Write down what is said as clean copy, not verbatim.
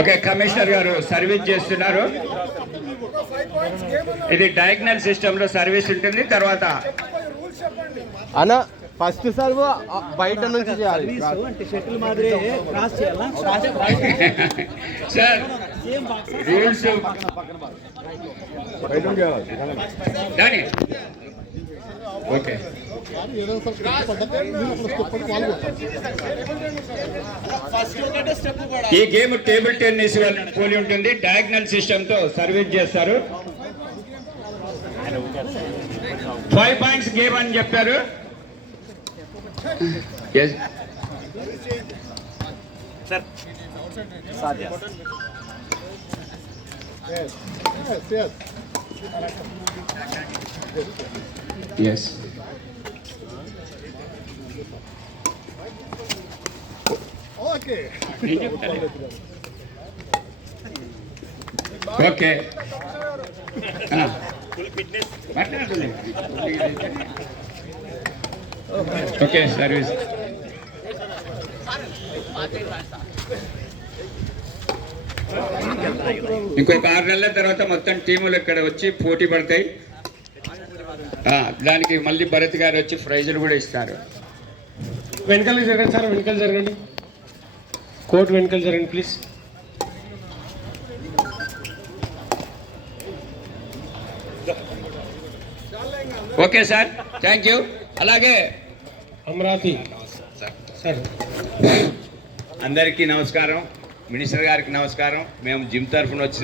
Okay, commissioner గారు service చేస్తున్నారు. ఇది డయాగ్నల్ సిస్టమ్ లో సర్వీస్ ఉంటుంది. తర్వాత అన్న ఫస్ట్ సర్వ్ బయట నుంచి చేయాలి. సార్ రూల్స్ దాని ఓకే. ఈ గేమ్ టేబుల్ టెన్నిస్ పోలి ఉంటుంది. డయాగ్నల్ సిస్టమ్ తో సర్వీస్ చేస్తారు. 5 పాయింట్స్ గేమ్ అని చెప్పారు. Yes okay okay service. ఇంకొక 6 నెలల తర్వాత మొత్తం టీములు ఇక్కడ వచ్చి పోటీ పడతాయి. దానికి మళ్ళీ భరత్ గారు వచ్చి ప్రైజులు కూడా ఇస్తారు. వెనకాల జరగండి సార్, వెనకాల జరగండి. కోర్టు వెనకాల జరగండి please. Okay sir, thank you. అలాగే అమరావతి సార్, అందరికీ నమస్కారం. మినిస్టర్ గారికి నమస్కారం. మేము జిమ్ తరఫున వచ్చినాం.